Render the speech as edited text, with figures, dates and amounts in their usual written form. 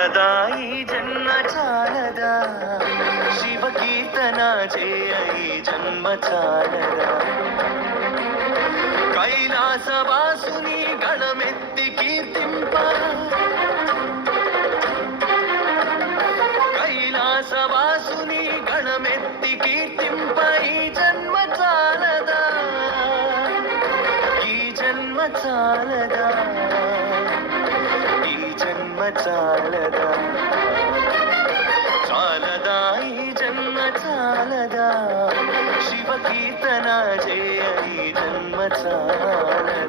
సదా ఈ జన్మ చాలదా శివ కీర్తన చేయ ఈ జన్మ చాలదా కైలాసవాసుని గణమెత్తి కీర్తింప కైలాసవాసుని గణమెత్తి కీర్తింప ఈ జన్మ చాలదా ఈ జన్మ చాలదా ఈ జన్మ చాలదా చాలదా ఈ జన్మ చాలదా శివ కీర్తన చేయ ఈ జన్మ చాలదా